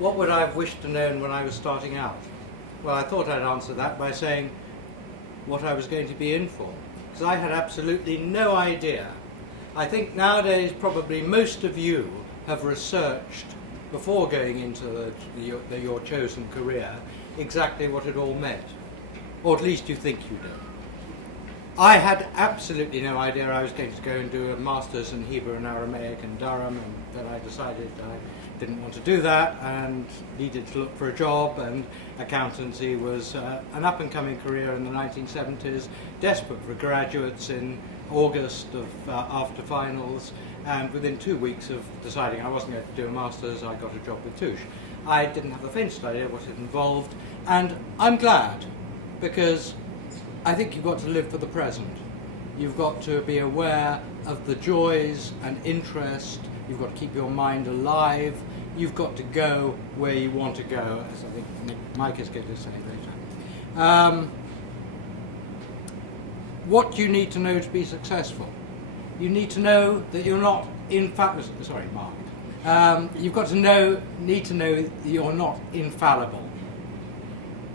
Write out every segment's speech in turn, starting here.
What would I have wished to know when I was starting out? Well, I thought I'd answer that by saying what I was going to be in for, because I had absolutely no idea. I think nowadays probably most of you have researched before going into your chosen career exactly what it all meant, or at least you think you do. I had absolutely no idea I was going to go and do a Master's in Hebrew and Aramaic in Durham, and then I decided I didn't want to do that and needed to look for a job, and accountancy was an up-and-coming career in the 1970s, desperate for graduates in August of after finals, and within 2 weeks of deciding I wasn't going to do a Master's, I got a job with Touche. I didn't have the faintest idea what it involved, and I'm glad, because I think you've got to live for the present. You've got to be aware of the joys and interest. You've got to keep your mind alive. You've got to go where you want to go, as I think Mike is going to say later. What do you need to know to be successful? You need to know that you're not infallible. Sorry, Mark. You've got to need to know that you're not infallible.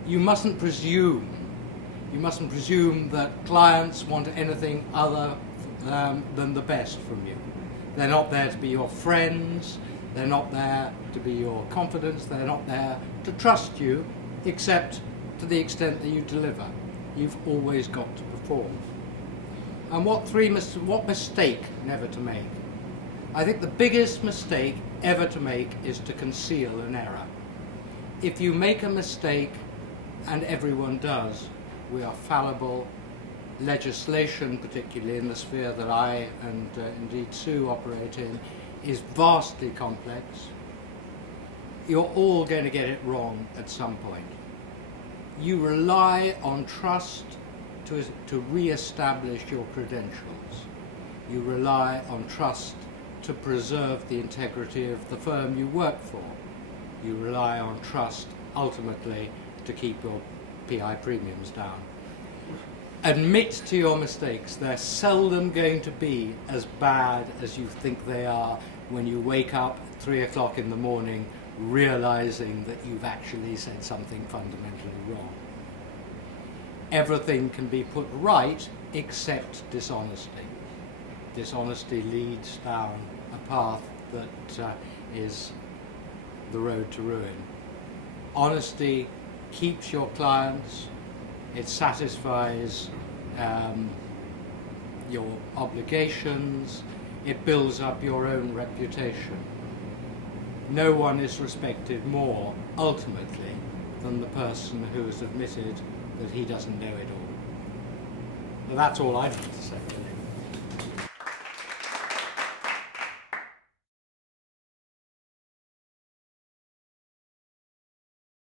You mustn't presume. You mustn't presume that clients want anything other than the best from you. They're not there to be your friends. They're not there to be your confidants. They're not there to trust you, except to the extent that you deliver. You've always got to perform. And what mistake never to make? I think the biggest mistake ever to make is to conceal an error. If you make a mistake, and everyone does, we are fallible. Legislation, particularly in the sphere that I and indeed Sue operate in, is vastly complex. You're all going to get it wrong at some point. You rely on trust to re-establish your credentials. You rely on trust to preserve the integrity of the firm you work for. You rely on trust, ultimately, to keep your PI premiums down. Admit to your mistakes. They're seldom going to be as bad as you think they are when you wake up at 3 o'clock in the morning realizing that you've actually said something fundamentally wrong. Everything can be put right except dishonesty. Dishonesty leads down a path that is the road to ruin. Honesty keeps your clients. It satisfies your obligations. It builds up your own reputation. No one is respected more, ultimately, than the person who has admitted that he doesn't know it all. Well, that's all I've got to say.